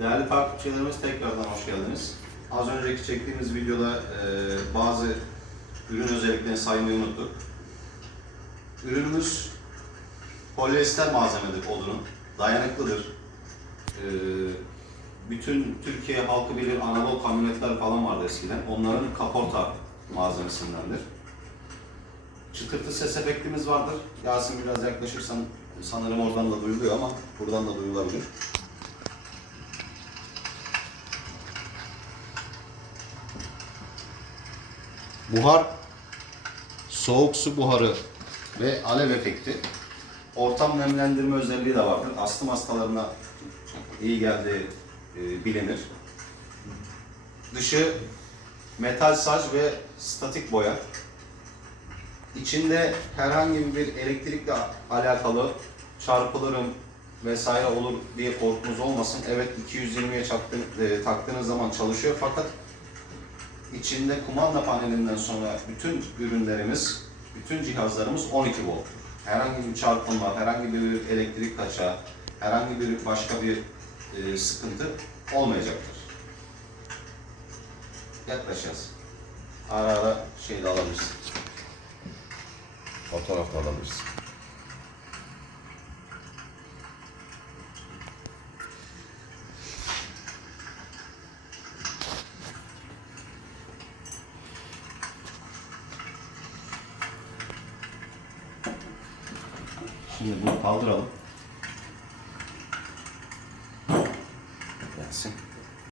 Değerli takipçilerimiz tekrardan hoş geldiniz. Az önceki çektiğimiz videoda bazı ürün özelliklerini saymayı unuttuk. Ürünümüz polyester malzemedir odunun. Dayanıklıdır. Bütün Türkiye halkı bilir, Anadolu kamyonetler falan vardı eskiden. Onların kaporta malzemesindendir. Çıtırtı ses efektimiz vardır. Yasin biraz yaklaşırsan sanırım oradan da duyuluyor ama buradan da duyulabilir. Buhar, soğuk su buharı ve alev efekti. Ortam nemlendirme özelliği de vardır. Astım hastalarına iyi geldiği bilinir. Dışı metal saç ve statik boya. İçinde herhangi bir elektrikle alakalı çarpılırım vesaire olur diye korkunuz olmasın. Evet, 220'ye taktığınız zaman çalışıyor fakat içinde kumanda panelinden sonra bütün ürünlerimiz, bütün cihazlarımız 12 volt. Herhangi bir çarpılma, herhangi bir elektrik kaçağı, herhangi bir başka bir sıkıntı olmayacaktır. Yaklaşacağız. Ara ara şey de alabilirsin. Fotoğraf da alabilirsin. Şimdi bunu kaldıralım.